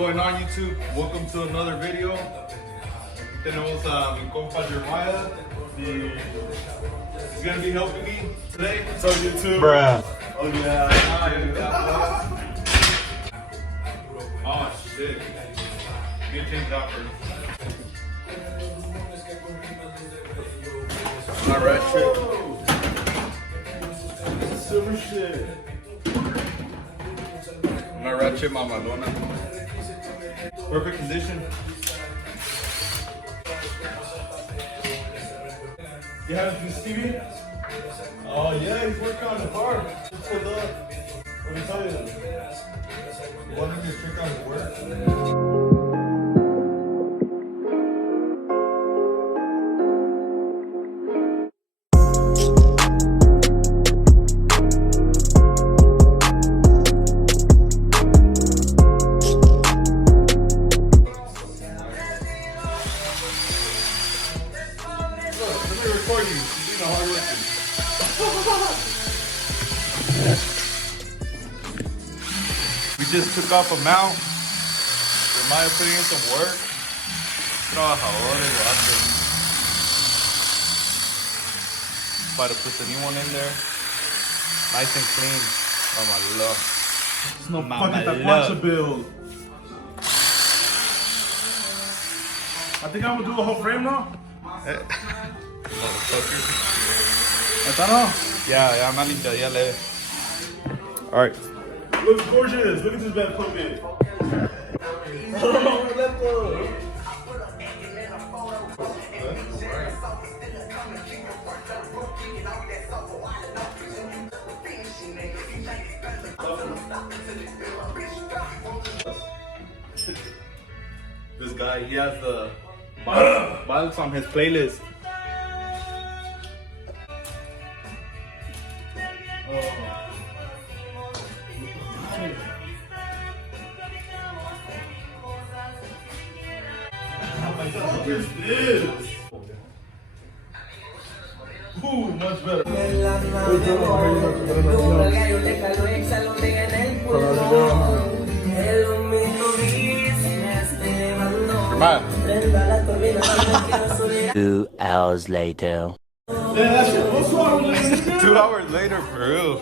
going on, YouTube? Welcome to another video. Tenemos a mi compa Jeremiah. He's gonna be helping me today. What's up, YouTube? Bruh. Oh, yeah. Oh, shit. Get changed out first. Alright, shit. Silver shit. Una ratchet mamalona. Perfect condition. You have Stevie? Oh, yeah, he's working on the car. Just pulled up. What did I tell you? One of your trick on his work. We just took off a mount. Jeremiah putting in some work. Trabajadores, guacho. About to put the new one in there. Nice and clean. Oh my love. It's no fucking taquacha build. I think I'm gonna do a whole frame now. Motherfucker. ¿Está no? Yeah, más limpia, ya leve. Alright. Looks gorgeous. Look at this bad puppy. Oh, let's go. This guy, he has the violence on his playlist. What is this? Ooh, much better. Man. 2 hours later. 2 hours later, for real.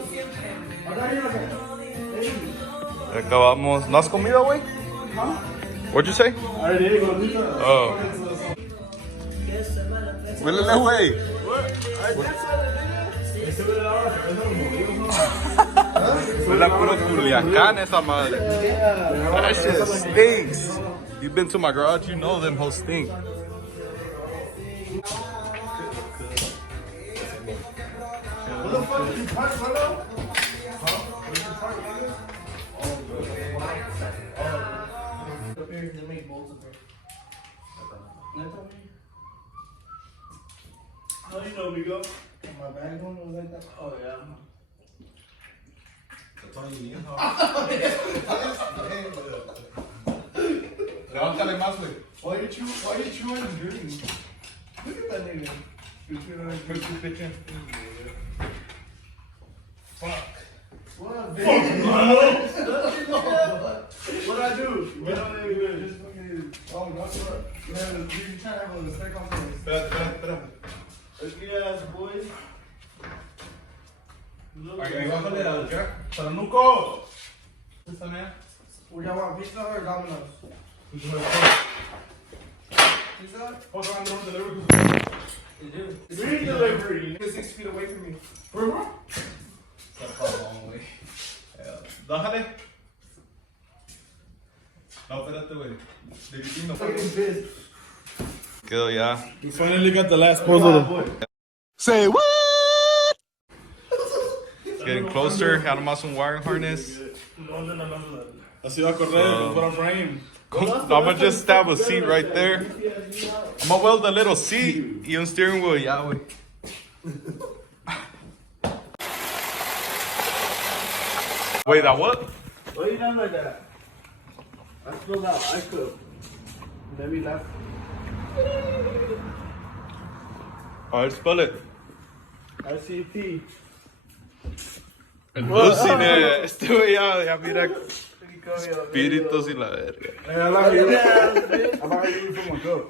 Acabamos. ¿No has comido, güey? What'd you say? Oh. Huélele, güey. Huele a puro Culiacán esa madre. That shit stinks. You've been to my garage, you know them hoes stink. What the fuck did you park right now? They make bolts of it. How do you know, Migo? My bag one was like that? Oh, yeah. That's all you need, Levántale más, güey. Why are you chewing and drinking? Look at that nigga. Fuck. What I do? Just fucking. Oh, that's what. Man, you trying to have a snack on this. Espera. Ugly ass boys. Ahí bájale al Jack. Sanuco! Esta mía. Would y'all want pizza or Domino's? Pizza? Oh, so I'm doing delivery. They do. Free delivery. You're 6 feet away from me. For what? That's a long way. Bájale. No, espérate, güey. Divino. Quedó ya. We finally got the last puzzle. Say what? It's getting closer. Got him on some wiring harness. Así va a correr, put a frame. I'm gonna just stab a seat right there. I'm gonna weld a little seat y un steering wheel, ya, güey. Wait, that what? Why you not like that? I spilled out. I could. Maybe left. Alright, spell it. ICP. Aluciné. Este güey ya mira. Espíritus y la verga. Hey, I like you. I like you from my cup.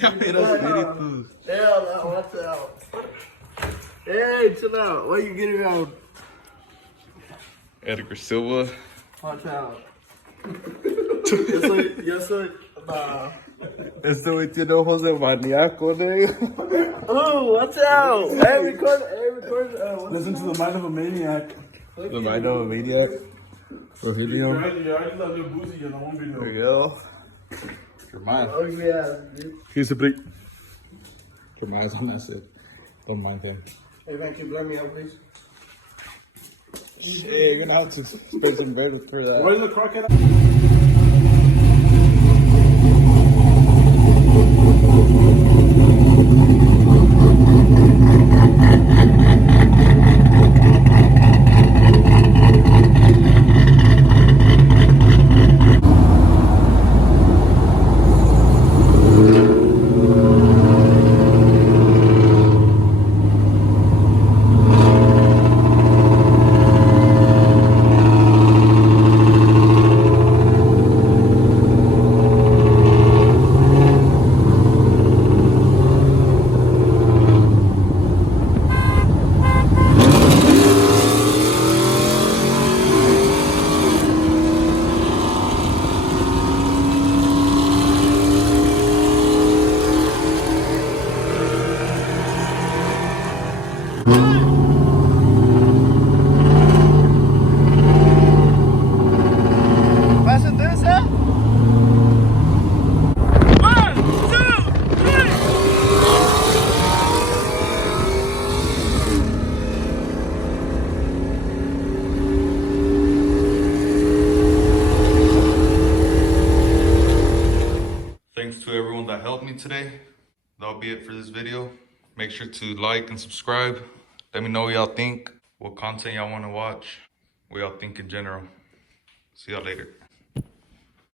Ya mira espíritus. Hell no, watch out. Hey, chill out. Why you getting out? Edgar Silva. Watch out. Yo soy, nah. Estoy metiendo ojos de maníaco, nigga. Ooh, watch out. Hey, record. Listen to the mind of a maniac. The mind of a maniac. For video. Yeah, I just love your boozy in the one video. There you go. Your mind. Oh, yeah, dude. Here's a break. Your mind's on that shit. Don't mind him. Hey, man, can you blur me out, please? Shit, you're gonna have to spend some better for that. Where's the crockett? Thanks to everyone that helped me today. That'll be it for this video. Make sure to like and subscribe. Let me know what y'all think, what content y'all want to watch, what y'all think in general. See y'all later.